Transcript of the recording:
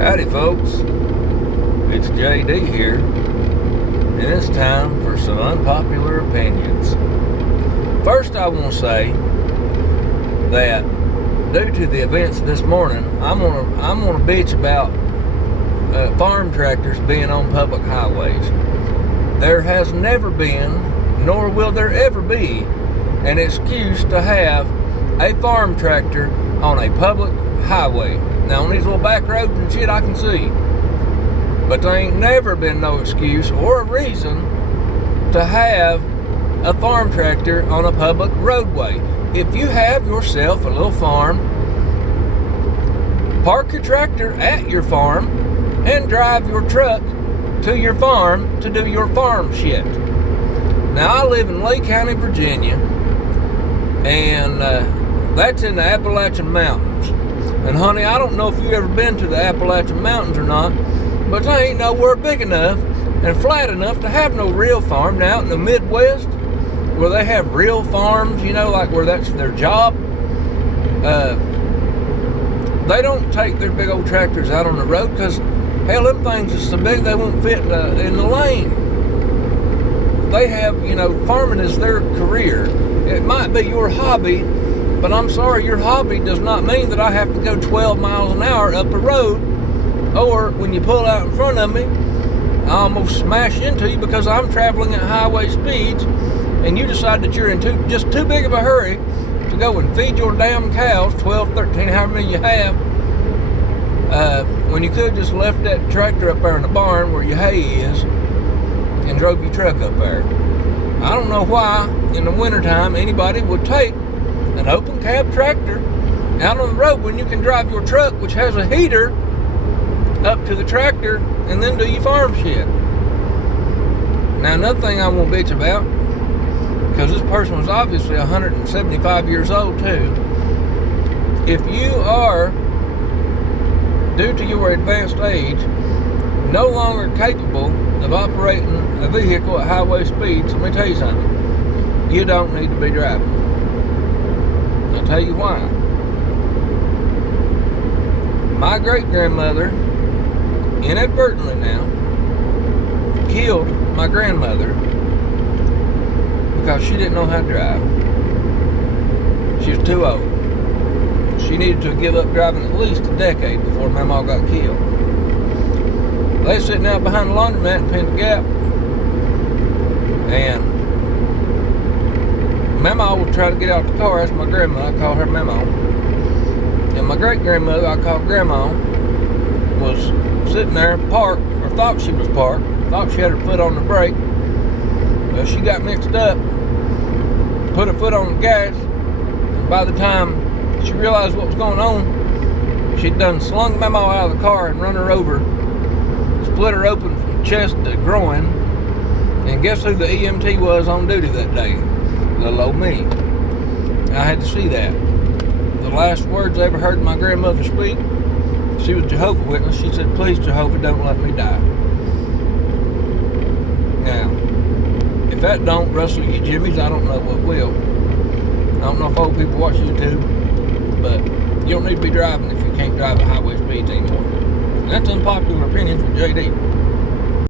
Howdy folks, it's JD here, and it's time for some unpopular opinions. First, I want to say that due to the events this morning, I'm gonna bitch about farm tractors being on public highways. There has never been, nor will there ever be, an excuse to have a farm tractor on a public highway. Now on these little back roads and shit I can see, but there ain't never been no excuse or a reason to have a farm tractor on a public roadway. If you have yourself a little farm, park your tractor at your farm and drive your truck to your farm to do your farm shit. Now I live in Lee County, Virginia, and that's in the Appalachian Mountains. And honey, I don't know if you've ever been to the Appalachian Mountains or not, but they ain't nowhere big enough and flat enough to have no real farm. Now out in the Midwest, where they have real farms, you know, like where that's their job, they don't take their big old tractors out on the road because, hell, them things are so big they won't fit in the lane. They have, you know, farming is their career. It might be your hobby, but I'm sorry, your hobby does not mean that I have to go 12 miles an hour up a road, or when you pull out in front of me, I almost smash into you because I'm traveling at highway speeds, and you decide that you're in just too big of a hurry to go and feed your damn cows, 12, 13, however many you have, when you could have just left that tractor up there in the barn where your hay is and drove your truck up there. I don't know why in the wintertime anybody would take an open cab tractor out on the road when you can drive your truck, which has a heater, up to the tractor and then do your farm shit. Now another thing I want to bitch about, because this person was obviously 175 years old too. If you are, due to your advanced age, no longer capable of operating a vehicle at highway speeds, let me tell you something, you don't need to be driving. I'll tell you why. My great-grandmother, inadvertently now, killed my grandmother because she didn't know how to drive. She was too old. She needed to give up driving at least a decade before Mama got killed. They was sitting out behind the laundromat in Pinta Gap, and Mama would try to get out the car. That's my grandma. I call her Mama. And my great-grandmother, I call Grandma, was sitting there parked, or thought she was parked, thought she had her foot on the brake. Well, she got mixed up, put her foot on the gas, and by the time she realized what was going on, she'd done slung Mama out of the car and run her over, split her open from chest to groin. And guess who the EMT was on duty that day? Little old me. I had to see that. The last words I ever heard my grandmother speak, she was Jehovah's Witness. She said, "Please, Jehovah, don't let me die." Now, if that don't rustle your jimmies, I don't know what will. I don't know if old people watch YouTube, but you don't need to be driving if you can't drive at highway speeds anymore. And that's Unpopular Opinions with JD.